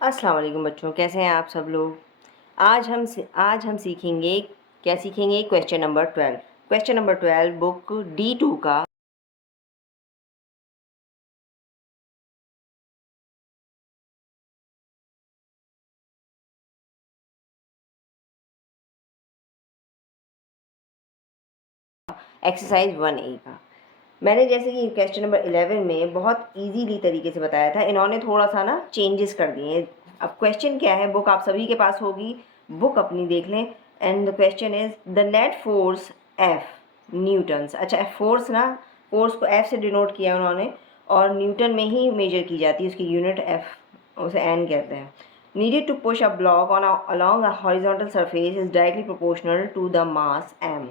अस्सलाम वालेकुम बच्चों, कैसे हैं आप सब लोग। आज हम सीखेंगे, क्या सीखेंगे, question number 12। Question number 12 book D2 का एक्सरसाइज 1A का। मैंने जैसे कि क्वेश्चन नंबर 11 में बहुत इजीली तरीके से बताया था, इन्होंने थोड़ा सा ना चेंजेस कर दिए हैं। अब क्वेश्चन क्या है, बुक आप सभी के पास होगी, बुक अपनी देख लें। And the question is the net force F Newton's. अच्छा, फोर्स ना, फोर्स को F से डिनोट किया उन्होंने, और न्यूटन में ही मेजर की जाती है, उसकी यूनिट F, उसे N कहते हैं। Needed to push a block on along a horizontal surface is directly proportional to the mass M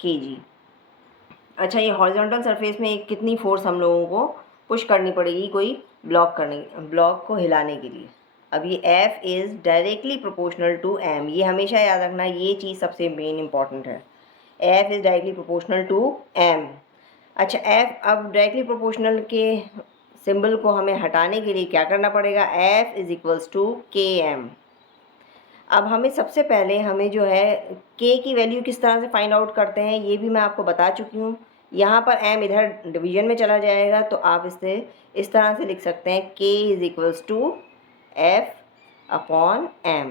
kg। अच्छा, ये हॉरिजॉन्टल सरफेस में एक कितनी फोर्स हम लोगों को पुश करनी पड़ेगी कोई ब्लॉक को हिलाने के लिए। अब ये F is directly proportional to M, ये हमेशा याद रखना, ये चीज़ सबसे मेन इंपॉर्टेंट है। F is directly proportional to M। अच्छा, F अब डायरेक्टली प्रोपोर्शनल के सिंबल को हमें हटाने के लिए क्या करना पड़ेगा, F is equals to KM। अब हमें सबसे पहले हमें जो है K की वैल्यू किस तरह से फाइंड आउट करते हैं ये भी मैं आपको बता चुकी हूँ। यहाँ पर M इधर डिवीजन में चला जाएगा, तो आप इसे इस तरह से लिख सकते हैं K is equals to F upon M।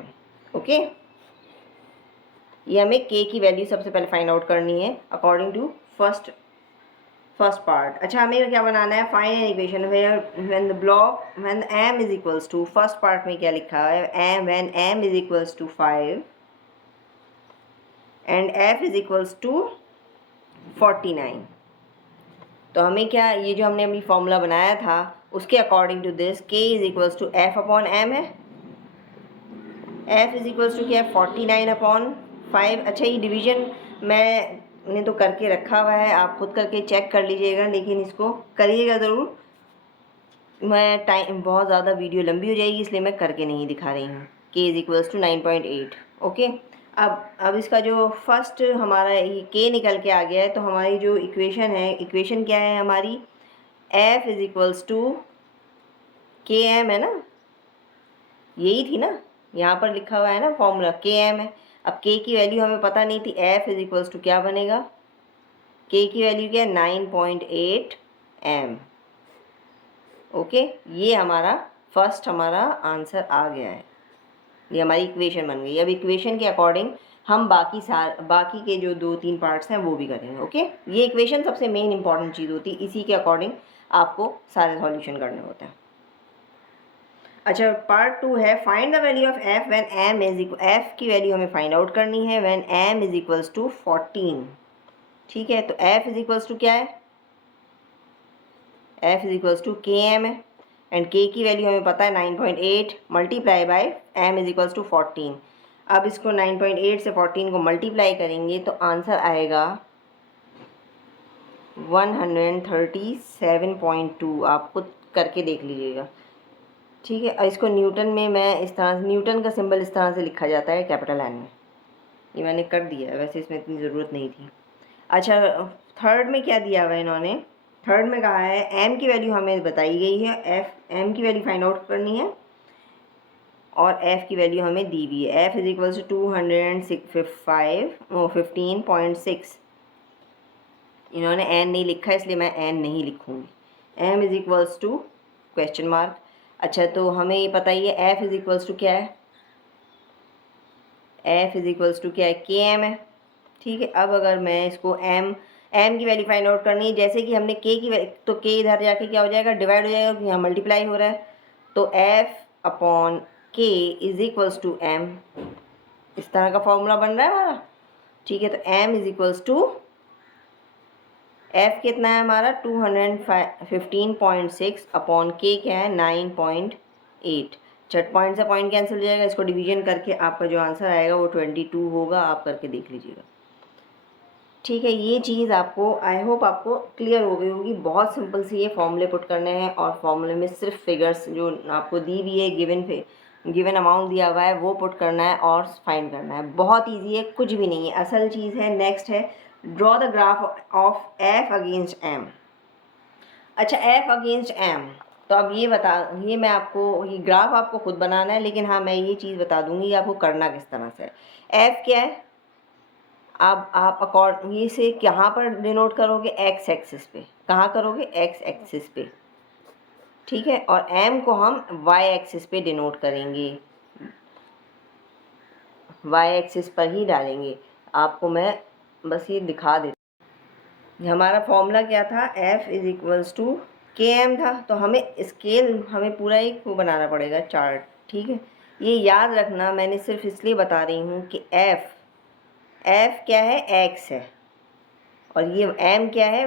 Okay, ये हमें K की वैल्यू सबसे पहले फाइंड आउट करनी है अकॉर्डिंग टू फर्स्ट पार्ट। अच्छा, हमें क्या बनाना है, find an equation when M is equals to, first part में क्या लिखा है, when M is equals to 5 and F is equals to 49। तो हमें क्या, ये जो हमने अभी फॉर्मूला बनाया था उसके according to this K is equals to F upon M है। F इज इक्वल्स टू क्या है, 49 अपॉन 5। अच्छा, ये डिवीजन मैंने तो करके रखा हुआ है, आप खुद करके चेक कर लीजिएगा, लेकिन इसको करिएगा ज़रूर। मैं टाइम बहुत ज़्यादा वीडियो लंबी हो जाएगी, इसलिए मैं करके नहीं दिखा रही हूँ। K is equals to 9.8। Okay, अब इसका जो फर्स्ट हमारा ये K निकल के आ गया है, तो हमारी जो इक्वेशन है, इक्वेशन क्या है हमारी, F is equals to KM है ना, यही थी ना, यहाँ पर लिखा हुआ है ना फॉर्मूला KM है। अब K की वैल्यू हमें पता नहीं थी, F इज इक्वल्स टू क्या बनेगा, K की वैल्यू क्या है, 9.8 M। ओके, ये हमारा फर्स्ट हमारा आंसर आ गया है, ये हमारी इक्वेशन बन गई। अब इक्वेशन के अकॉर्डिंग हम बाकी के जो 2-3 पार्ट्स हैं वो भी करेंगे। ओके, ये इक्वेशन सबसे मेन इंपॉर्टेंट चीज़ होती है, इसी के अकॉर्डिंग आपको सारे सॉल्यूशन करने होते हैं। अच्छा, पार्ट 2 है find the value of F when M is equal, F की वैल्यू हमें फाइंड आउट करनी है when M is equals to 14। ठीक है, तो F इज इक्वल्स टू क्या है, F is equals to KM है, एंड K की वैल्यू हमें पता है 9.8 multiply by M is equals to 14। अब इसको 9.8 से 14 को मल्टीप्लाई करेंगे तो आंसर आएगा 137.2। आप खुद करके देख लीजिएगा। ठीक है, इसको न्यूटन में मैं इस तरह से, न्यूटन का सिंबल इस तरह से लिखा जाता है कैपिटल N में, ये मैंने कर दिया है, वैसे इसमें इतनी ज़रूरत नहीं थी। अच्छा, थर्ड में क्या दिया हुआ है इन्होंने, थर्ड में कहा है M की वैल्यू हमें बताई गई है, M की वैल्यू फाइंड आउट करनी है, और F की वैल्यू हमें दी हुई है। F is equals to 15.6। इन्होंने N नहीं लिखा, इसलिए मैं N नहीं लिखूँगी। M is equals to question mark. अच्छा, तो हमें ये पता ही है F इज इक्वल्स टू क्या है, F इज इक्वल्स टू क्या है, KM है। ठीक है, अब अगर मैं इसको M की वैल्यू फाइंड आउट करनी है, जैसे कि हमने K की वैल्यू, तो K इधर जाके क्या हो जाएगा, डिवाइड हो जाएगा, क्योंकि यहाँ मल्टीप्लाई हो रहा है। तो F upon K is equals to M, इस तरह का फॉर्मूला बन रहा है हमारा। ठीक है, तो M is equals to, F कितना है हमारा 215.6 अपॉन K क्या है 9.8। छठ पॉइंट से पॉइंट कैंसिल हो जाएगा, इसको डिवीजन करके आपका जो आंसर आएगा वो 22 होगा। आप करके देख लीजिएगा। ठीक है, ये चीज़ आपको, आई होप आपको क्लियर हो गई होगी। बहुत सिंपल सी ये फॉर्मूले पुट करने हैं, और फॉर्मूले में सिर्फ फिगर्स जो आपको दी हुई है, गिवन अमाउंट दिया हुआ है वो पुट करना है और फाइंड करना है। बहुत इजी है, कुछ भी नहीं है। असल चीज़ है, नेक्स्ट है draw the graph of F against M। अच्छा, F अगेंस्ट M, तो अब ये मैं आपको ये ग्राफ आपको खुद बनाना है, लेकिन हाँ मैं ये चीज़ बता दूंगी आपको करना किस तरह से है। एफ क्या है, आप अकॉर्ड ये से कहाँ पर डिनोट करोगे, एक्स एक्सिस पे। कहाँ करोगे, एक्स एक्सिस पे, ठीक है। और एम को हम वाई एक्सिस पे डिनोट करेंगे, वाई एक्सिस पर ही डालेंगे। आपको मैं बस ये दिखा देती। हमारा फॉर्मूला क्या था, F is equals to K M था। तो हमें पूरा एक वो बनाना पड़ेगा चार्ट, ठीक है। ये याद रखना, मैंने सिर्फ इसलिए बता रही हूँ कि एफ क्या है, एक्स है, और ये एम क्या है,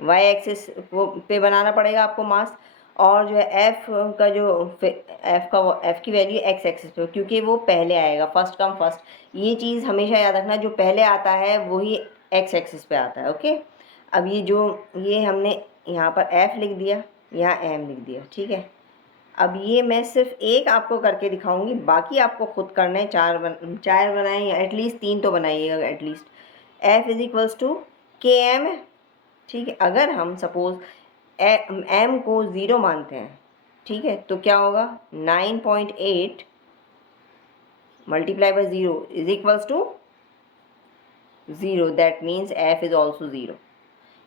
वाई एक्सिस वो पे बनाना पड़ेगा आपको मास। और जो है एफ़ का जो एफ़ की वैल्यू एक्स एक्सिस पे, क्योंकि वो पहले आएगा, फर्स्ट कम फर्स्ट। ये चीज़ हमेशा याद रखना, जो पहले आता है वही एक्स एक्सिस पे आता है, ओके। अब ये हमने यहाँ पर एफ़ लिख दिया, यहाँ एम लिख दिया, ठीक है। अब ये मैं सिर्फ एक आपको करके दिखाऊंगी, बाकी आपको खुद करना है। चार बनाएं या एटलीस्ट 3 तो बनाइएगा at least. F is equals to K M है, ठीक है। अगर हम सपोज एम को 0 मानते हैं, ठीक है, तो क्या होगा, 9.8 multiply by 0 is equals to 0, that means F is also 0।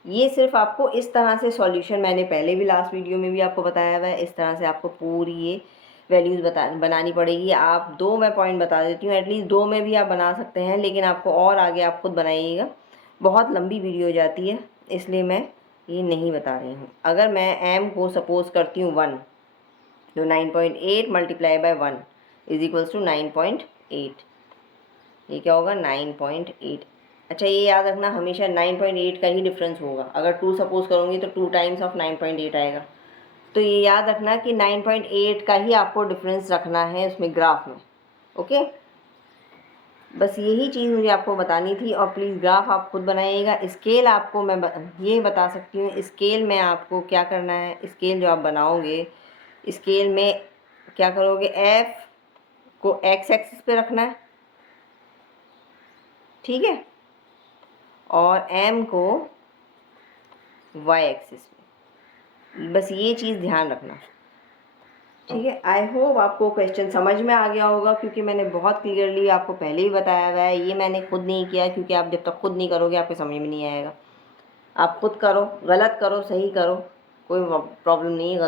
ये सिर्फ आपको इस तरह से सॉल्यूशन, मैंने पहले भी लास्ट वीडियो में भी आपको बताया हुआ है, इस तरह से आपको पूरी ये वैल्यूज़ बनानी पड़ेगी। आप 2 मैं पॉइंट बता देती हूँ, एटलीस्ट 2 में भी आप बना सकते हैं, लेकिन आपको और आगे आप खुद बनाइएगा। बहुत लंबी वीडियो हो जाती है, इसलिए मैं ये नहीं बता रही हूँ। अगर मैं एम को सपोज करती हूँ 1, तो 9.8 multiply by 1 is equals to 9.8। ये क्या होगा, 9.8। अच्छा ये याद रखना, हमेशा 9.8 का ही डिफरेंस होगा। अगर 2 सपोज करूँगी तो 2 टाइम्स ऑफ 9.8 आएगा। तो ये याद रखना कि 9.8 का ही आपको डिफरेंस रखना है उसमें ग्राफ में, ओके। बस यही चीज़ मुझे आपको बतानी थी। और प्लीज़ ग्राफ आप खुद बनाइएगा। स्केल आपको मैं ये बता सकती हूँ, स्केल में आपको क्या करना है, स्केल जो आप बनाओगे, स्केल में क्या करोगे, एफ को एक्स एक्सिस पे रखना है, ठीक है, और एम को वाई एक्सिस पे। बस ये चीज़ ध्यान रखना, ठीक है। आई होप आपको क्वेश्चन समझ में आ गया होगा, क्योंकि मैंने बहुत क्लियरली आपको पहले ही बताया हुआ है। ये मैंने खुद नहीं किया, क्योंकि आप जब तक खुद नहीं करोगे आपको समझ में नहीं आएगा। आप खुद करो, गलत करो, सही करो, कोई प्रॉब्लम नहीं है।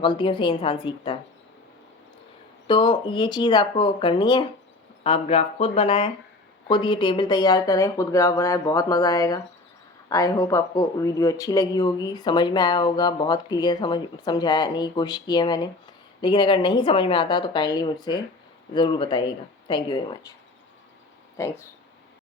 गलतियों से इंसान सीखता है। तो ये चीज़ आपको करनी है। आप ग्राफ खुद बनाएं, खुद ये टेबल तैयार करें, खुद ग्राफ बनाएं, बहुत मज़ा आएगा। आई होप आपको वीडियो अच्छी लगी होगी, समझ में आया होगा। बहुत क्लियर समझाने की कोशिश की है मैंने, लेकिन अगर नहीं समझ में आता तो काइंडली मुझसे ज़रूर बताइएगा। Thank you very much, thanks.